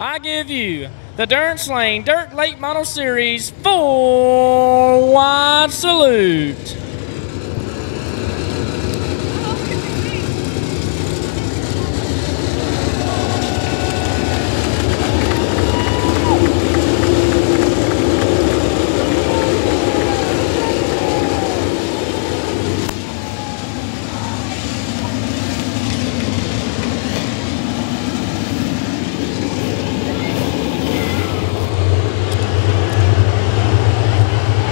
I give you the Durrence Layne Dirt Late Model Series 4-wide salute.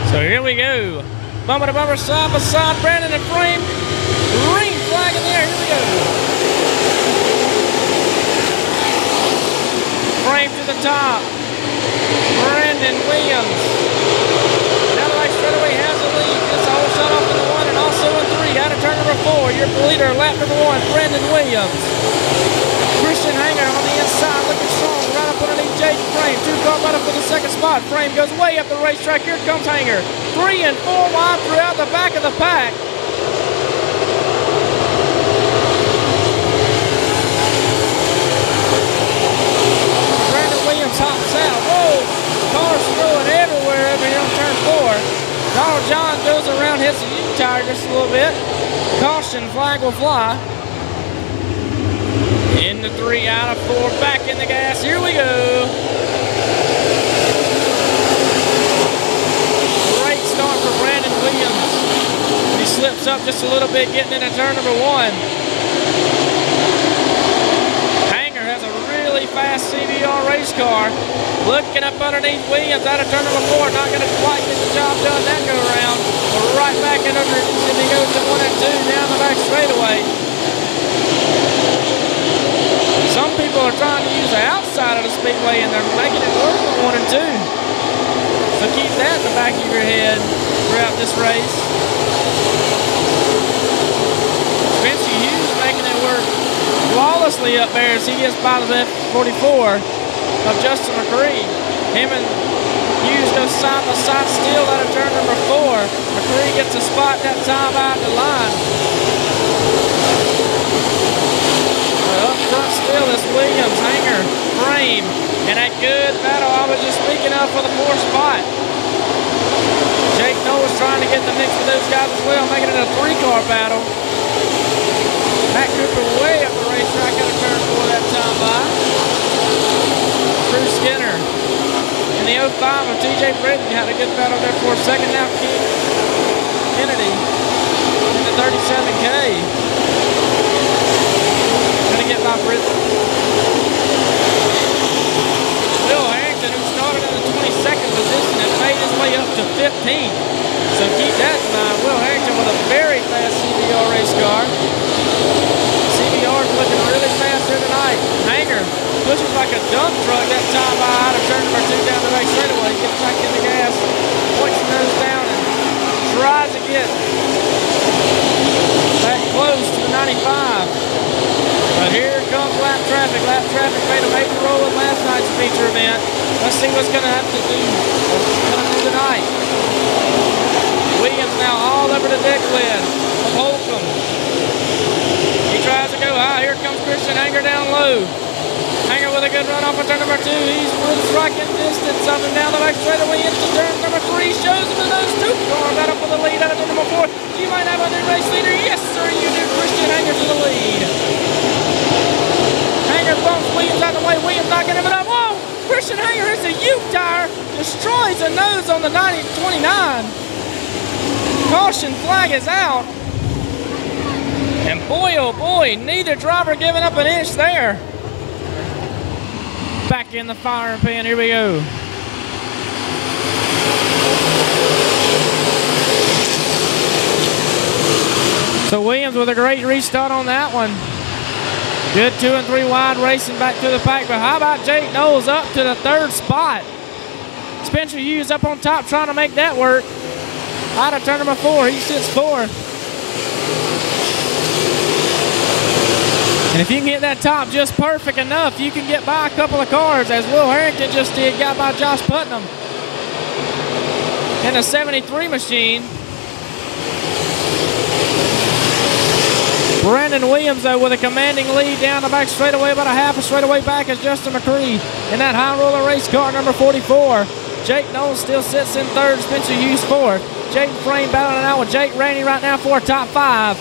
So here we go. Bumper to bumper, side by side, Brandon and Frame. Green flag in the air, here we go. Frame to the top. Brandon Williams. Down the right straightaway has the lead. Gets a whole shot off in the 1 and also in 3. Out of turn number 4. Your leader, lap number 1, Brandon Williams. Christian Hanger on the inside, looking strong, right up underneath Jake Frame. 2 car battle for the second spot. Frame goes way up the racetrack. Here comes Hanger. 3 and 4 wide throughout the back of the pack. Brandon Williams hops out. Whoa! Cars throwing everywhere over here on turn 4. Donald John goes around, hits the U-tire just a little bit. Caution flag will fly. Into 3, out of 4, back in the gas. Here we go. Great start for Brandon Williams. He slips up just a little bit, getting into turn number 1. Hanger has a really fast CBR race car. Looking up underneath Williams, out of turn number 4. Not going to quite get the job done that go around. But right back in under, and he goes to 1 and 2 down the back straightaway. Some people are trying to use the outside of the Speedway and they're making it work on 1 and 2. So keep that in the back of your head throughout this race. Spencer Hughes making it work flawlessly up there as he gets by the F44 of Justin McCree. Him and Hughes go side by side still out of turn number 4. McCree gets a spot that time out the line. Up front still is Williams, Hanger, Frame, and that good battle I was just speaking of for the 4th spot. Jake Knowles trying to get the mix with those guys as well, making it a 3-car battle. Matt Cooper way up the racetrack out of turn 4 that time by. Drew Skinner in the 05 of TJ Britton had a good battle there for a second. Now Keith Kennedy in the 37K. Get by Britain. Bill Harrington, who started in the 22nd position, has made his way up to 15th. So keep that in mind. Will Harrington with a very fast CBR race car. CBR's looking really fast here tonight. Hanger pushes like a dump truck that time by out of turn number 2 down the right straightaway. Gets back in the gas, points the nose down, and tries to get back close to the 95. But here comes lap traffic. Lap traffic made a major role in last night's feature event. Let's see what's going to have to do tonight. Williams now all over the deck lid of Holcomb. He tries to go high. Here comes Christian Hanger down low. Hanger with a good run off of turn number 2. He's within striking distance of him down the back straightaway into turn number 3. Shows him the nose 2 car. Got up for the lead out of turn number 4. You might have a new race leader. Yes, sir, you do. Christian Hanger to the lead. Hanger bumps Williams out of the way. Williams not getting it up. Whoa! Christian Hanger hits a U-tire. Destroys the nose on the 29. Caution flag is out. And boy, oh boy, neither driver giving up an inch there. Back in the firing pin. Here we go. So Williams with a great restart on that one. Good 2 and 3 wide racing back to the pack. But how about Jake Knowles up to the 3rd spot? Spencer Hughes up on top trying to make that work. Out of turn number 4, he sits 4th. And if you can get that top just perfect enough, you can get by a couple of cars, as Will Harrington just did, got by Josh Putnam in a 73 machine. Brandon Williams, though, with a commanding lead down the back straightaway, about a half a straightaway back is Justin McCree in that high roller race car, number 44. Jake Knowles still sits in third, Spencer Hughes fourth. Jake Frame battling it out with Jake Rainey right now for top 5.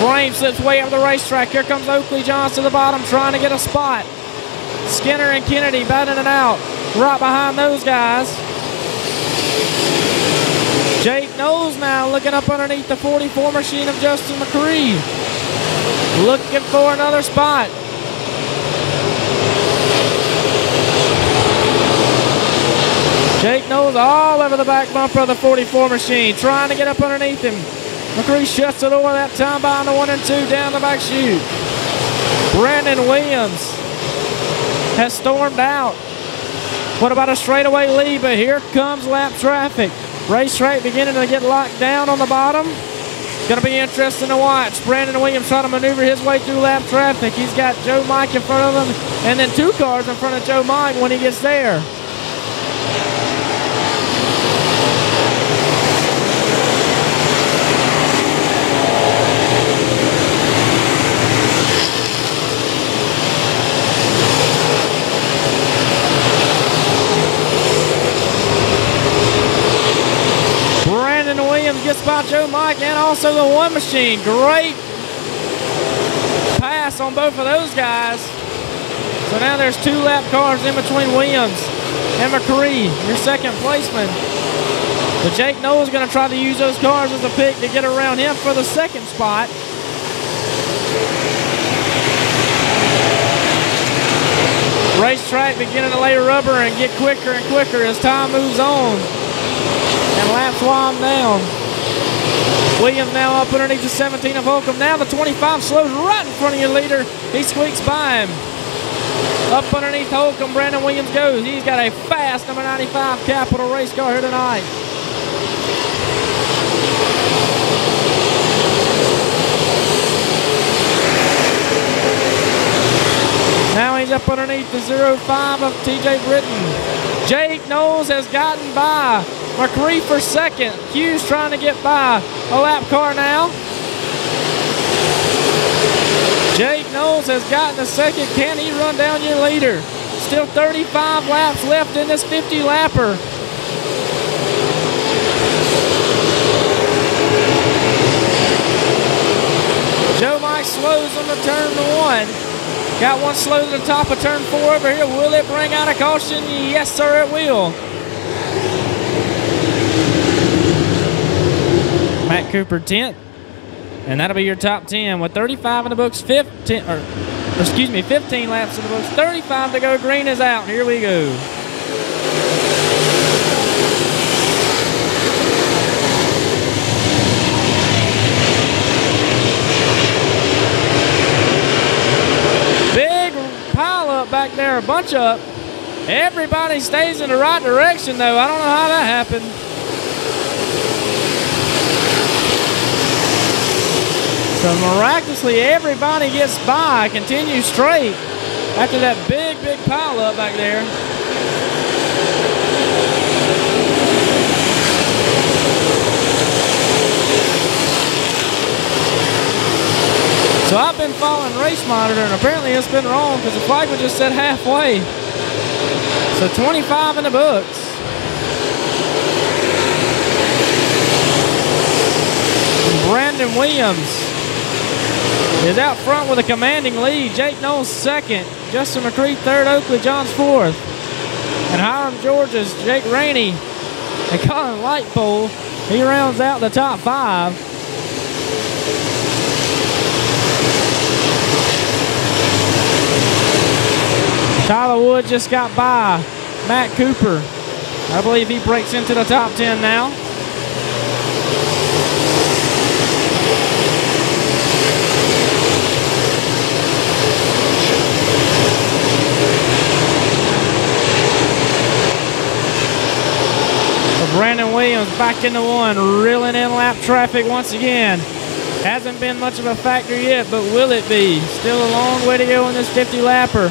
Frame slips way up the racetrack. Here comes Oakley Johns to the bottom trying to get a spot. Skinner and Kennedy battling it out right behind those guys. Jake Knowles now looking up underneath the 44 machine of Justin McCree. Looking for another spot. Jake Knowles all over the back bumper of the 44 machine, trying to get up underneath him. McCree shuts it over that time behind the 1 and 2 down the back chute. Brandon Williams has stormed out. What about a straightaway lead? But here comes lap traffic. Racetrack beginning to get locked down on the bottom. It's going to be interesting to watch. Brandon Williams trying to maneuver his way through lap traffic. He's got Joe Mike in front of him and then 2 cars in front of Joe Mike when he gets there. Gets by Joe Mike and also the 1 machine. Great pass on both of those guys. So now there's 2 lap cars in between Williams and McCree, your second placeman. But Jake Knowles is going to try to use those cars as a pick to get around him for the second spot. Racetrack beginning to lay rubber and get quicker and quicker as time moves on. And laps wind down. Williams now up underneath the 17 of Holcomb. Now the 25 slows right in front of your leader. He squeaks by him. Up underneath Holcomb, Brandon Williams goes. He's got a fast number 95 Capital race car here tonight. Now he's up underneath the 05 of TJ Britton. Jake Knowles has gotten by McCree for second. Hughes trying to get by a lap car now. Jake Knowles has gotten a second. Can he run down your leader? Still 35 laps left in this 50-lapper. Joe Mike slows on the turn 1. Got one slow to the top of turn 4 over here. Will it bring out a caution? Yes, sir, it will. Matt Cooper 10th, and that'll be your top 10 with 35 in the books, 15 laps in the books, 35 to go. Green is out. Here we go. Big pile up back there, a bunch up. Everybody stays in the right direction, though. I don't know how that happened. So miraculously, everybody gets by, continues straight after that big pile up back there. So I've been following Race Monitor, and apparently it's been wrong because the flag was just set halfway. So 25 in the books. And Brandon Williams is out front with a commanding lead. Jake Knowles second. Justin McCree third. Oakley Johns fourth. And Hiram George's Jake Rainey and Colin Lightpole. He rounds out the top 5. Tyler Wood just got by Matt Cooper. I believe he breaks into the top 10 now. Brandon Williams back into 1, reeling in lap traffic once again. Hasn't been much of a factor yet, but will it be? Still a long way to go in this 50-lapper.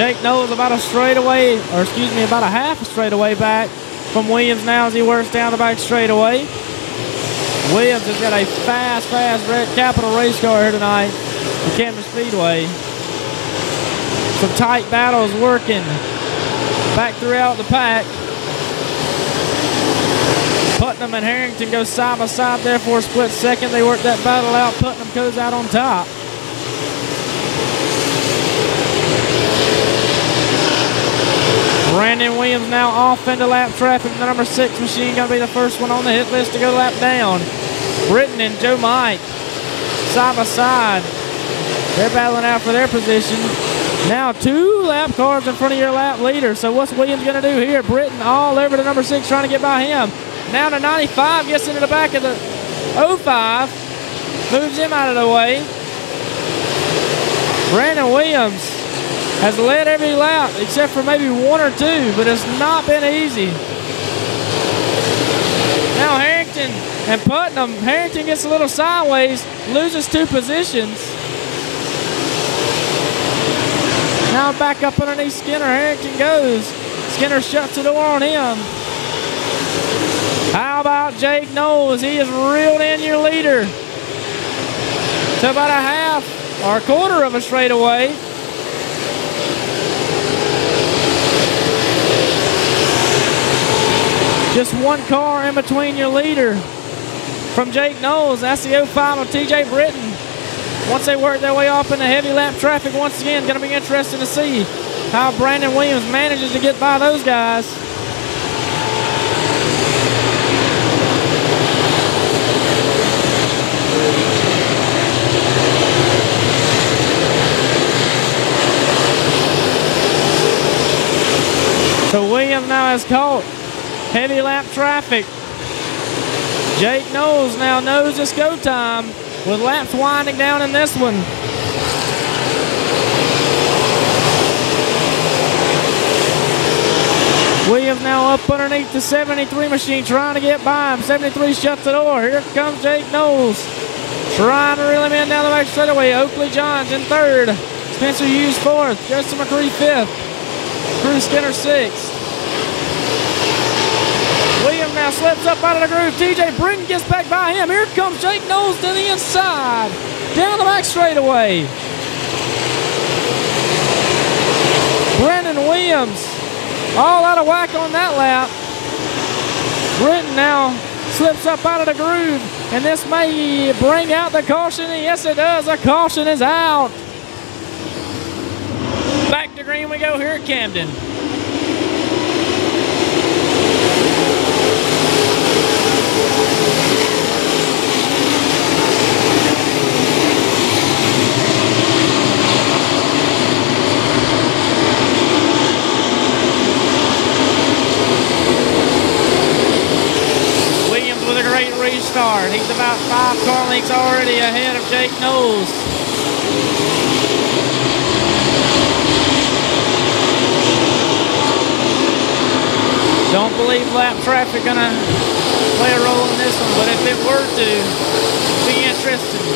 Jake Knowles about a straightaway, or excuse me, about a half a straightaway back from Williams now as he works down the back straightaway. Williams has got a fast red Capital race car here tonight at Camden Speedway. Some tight battles working back throughout the pack. Putnam and Harrington go side by side there for a split second. They work that battle out. Putnam goes out on top. Brandon Williams now off into lap traffic. The number 6 machine going to be the first one on the hit list to go lap down. Britton and Joe Mike side by side. They're battling out for their position. Now 2 lap cars in front of your lap leader. So what's Williams going to do here? Britton all over the number 6 trying to get by him. Now to 95, gets into the back of the 05. Moves him out of the way. Brandon Williams has led every lap except for maybe 1 or 2, but it's not been easy. Now Harrington and Putnam. Harrington gets a little sideways, loses 2 positions. Now back up underneath Skinner. Harrington goes. Skinner shuts the door on him. How about Jake Knowles? He has reeled in your leader to about a half or a quarter of a straightaway. Just 1 car in between your leader from Jake Knowles. That's the 05 of TJ Britton. Once they work their way off into heavy lap traffic, once again, going to be interesting to see how Brandon Williams manages to get by those guys. So Williams now has caught heavy lap traffic. Jake Knowles now knows it's go time with laps winding down in this one. Williams now up underneath the 73 machine trying to get by him. 73 shuts the door. Here comes Jake Knowles trying to reel him in down the back straightaway. Oakley Johns in 3rd. Spencer Hughes 4th. Justin McCree 5th. Cruz Skinner 6th. Williams now slips up out of the groove. TJ Britton gets back by him. Here comes Jake Knowles to the inside. Down the back straightaway. Brandon Williams all out of whack on that lap. Britton now slips up out of the groove. And this may bring out the caution. And yes, it does. The caution is out. Back to green we go here at Camden. Williams with a great restart. He's about 5 car lengths already ahead of Jake Knowles. Don't believe lap traffic gonna play a role in this one, but if it were to, be interesting.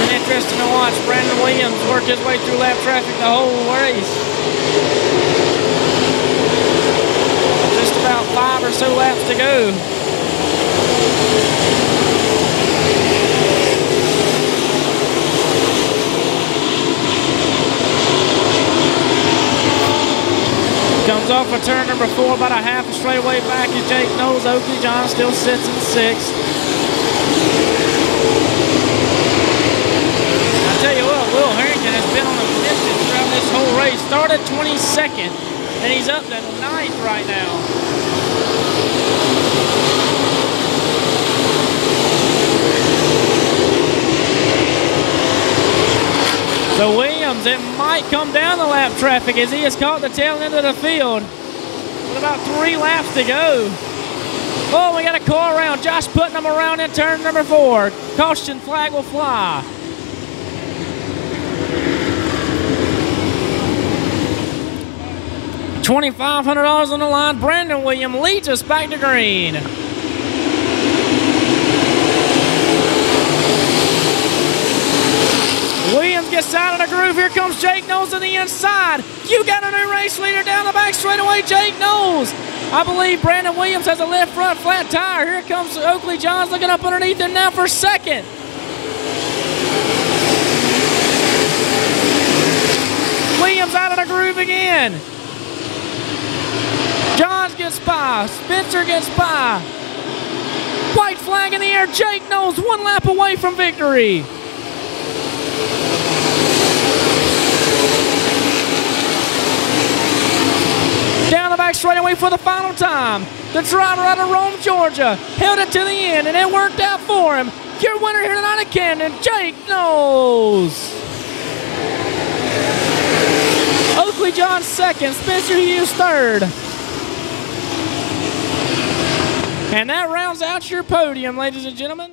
Been interesting to watch Brandon Williams work his way through lap traffic the whole race. Just about 5 or so laps to go. Comes off of turn number 4, about a half a straightaway back as Jake Knowles. Oakley John still sits in 6th. I tell you what, Will Harrington has been on a mission throughout this whole race. Started 22nd, and he's up to 9th right now. So Williams, it might come down the lap traffic as he has caught the tail end of the field with about 3 laps to go. Oh, we got a car around. Josh Putnam around in turn number 4. Caution flag will fly. $2,500 on the line. Brandon Williams leads us back to green. Williams gets gets out of the groove. Here comes Jake Knowles to the inside. You got a new race leader down the back straightaway, Jake Knowles. I believe Brandon Williams has a left front flat tire. Here comes Oakley Johns looking up underneath him now for second. Williams out of the groove again. Johns gets by. Spencer gets by. White flag in the air. Jake Knowles 1 lap away from victory. Down the back straightaway for the final time. The driver out of Rome, Georgia, held it to the end, and it worked out for him. Your winner here tonight at Camden, Jake Knowles. Oakley John second, Spencer Hughes third. And that rounds out your podium, ladies and gentlemen.